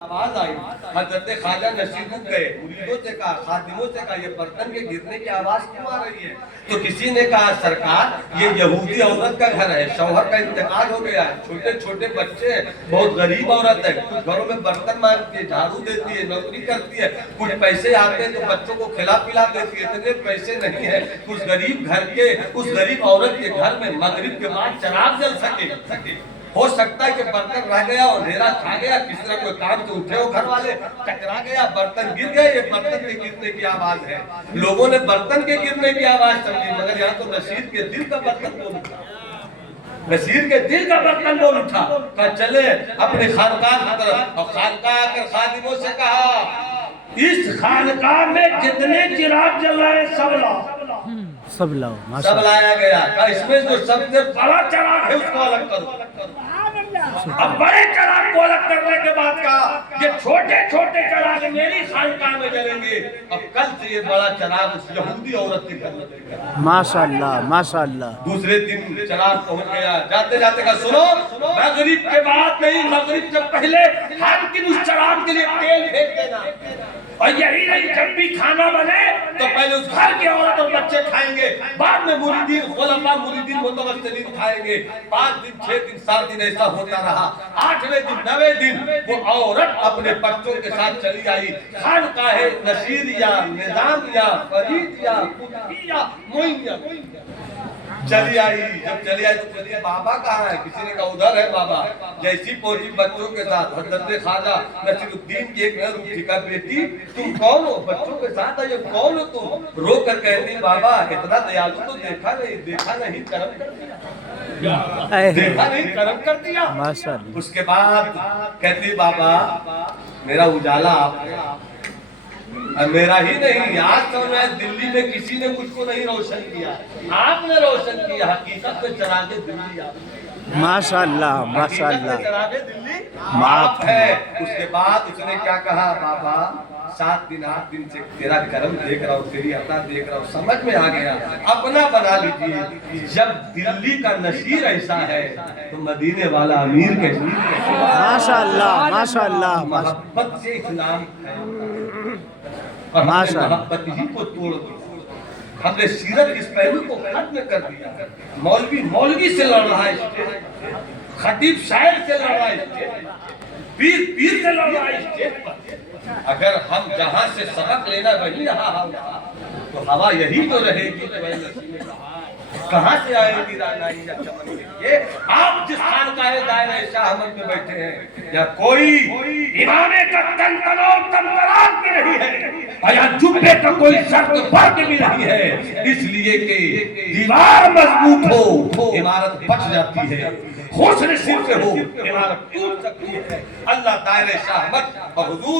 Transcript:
آواز آئی، حضرت خواجہ نشید رک گئے، مریدوں سے کہا، خادموں سے کہا، یہ برتن کے گرنے کی آواز کیوں آ رہی ہے؟ تو کسی نے کہا سرکار یہ یہودی عورت کا گھر ہے، شوہر کا انتقال ہو گیا ہے، چھوٹے چھوٹے بچے ہیں، بہت غریب عورت ہے، کچھ گھروں میں برتن مانگتی ہے، جھاڑو دیتی ہے، نوکری کرتی ہے، کچھ پیسے آتے ہیں تو بچوں کو کھلا پلا دیتی ہے، اتنے پیسے نہیں ہے اس غریب گھر کے، اس غریب عورت کے گھر میں مغرب کے بعد چراغ جل سکے۔ ہو سکتا ہے کہ برتن رہ گیا اور اندھیرا کھا گیا، کس طرح کوئی کام سے اٹھے ہو گھر والے، ٹکرا گیا، برتن گر گئے، یہ برتن کے گرنے کی آواز ہے۔ لوگوں نے برتن کے گرنے کی آواز سمجھی، مگر یہاں تو نصیر کے دل کا برتن بول اٹھا، نصیر کے دل کا برتن بول اٹھا، کہا چلے اپنے خانقاہ کی طرف، اور خانقاہ آ کر خادموں سے کہا اس خانقاہ میں جتنے چراغ جل رہے سب لایا گیا، کہا اس میں جو سب سے بڑا چراغ ہے اس کو الگ کرو۔ اب بڑے چراغ کو الگ کرنے کے بعد کہا یہ چھوٹے چھوٹے چراغ میری خانقاہ میں جلیں گے، اب کل سے یہ بڑا چراغ اس یہودی عورت کے گھر میں جلے گا۔ ماشاءاللہ ماشاءاللہ۔ دوسرے دن چراغ پہنچ گیا، جاتے جاتے کہا سنو، مغرب کے بعد نہیں، مغرب سے پہلے ہر دن اس چراغ کے لیے تیل پھینک دینا، اور یہی نہیں جب بھی کھانا بنے تو پہلے اس گھر کے عورت اور بچے کھائیں گے، بعد میں مریدین خلفاء مریدین متوسلین کھائیں گے۔ 5 دن 6 دن 7 دن ایسا ہوتا رہا، 8ویں دن 9ویں دن وہ عورت اپنے بچوں کے ساتھ چلی آئی، خانقاہ نشیریہ، نظامیہ، فریدیہ، قطبیہ، معینیہ چلی آئی۔ جب چلی آئی تو پوچھا بابا کہاں ہے؟ کسی نے کہا ادھر ہے بابا۔ جیسی پہنچی بچوں کے ساتھ، حضرت خواجہ نصیر الدین کی ایک نظر اٹھی، کہا بیٹی تم کون ہو؟ بچوں کے ساتھ آئی، کون ہو تم؟ رو کر کہتی بابا اتنا دیالو تو دیکھا نہیں کرم کر دیا، دیکھا نہیں کرم کر دیا۔ اس کے بعد کہتی بابا میرا اجالا آپ ہے، میرا ہی نہیں، آج سمجھ میں دلی میں کسی نے مجھ کو نہیں روشن کیا، آپ نے روشن کیا، حقیقت میں چراغ دلی آپ، ماشاءاللہ ماشاءاللہ، چراغ دلی آپ ہے۔ اس کے بعد اس نے کیا کہا بابا 7 دن 8 دن سے تیرا کرم دیکھ رہا ہوں، تیری عطا دیکھ رہا ہوں، سمجھ میں آ گیا، اپنا بنا لیجئے۔ جب دلی کا نشیر ایسا ہے تو مدینے والا امیر کیسا ہے؟ ماشاءاللہ ماشاءاللہ، محبت سے اسلام ہے، اور ہم نے محبت ہی کو توڑ دیا، ہم نے سیرت اس پہلو کو ختم کر دیا۔ مولوی سے لڑ رہا ہے، خطیب شاعر سے لڑ رہا ہے، پیر سے لڑ رہا ہے۔ اگر ہم جہاں سے سبق لینا وہی رہا ہوگا تو ہوا یہی تو رہے گی۔ کہاں سے آئے گی رانائی یا چمن کے لیے؟ آپ جس خانقاہ دائرہ شاہ احمد میں بیٹھے ہیں، یا کوئی امامے کا تن تنور تنورات بھی نہیں ہے، اور یا جبے کا کوئی شرط فرق بھی نہیں ہے، اس لیے کہ دیوار مضبوط ہو عمارت بچ جاتی ہے، حسن صرف ہو عمارت ٹوٹ سکتی ہے۔ اللہ دائرہ شاہ احمد اور حضور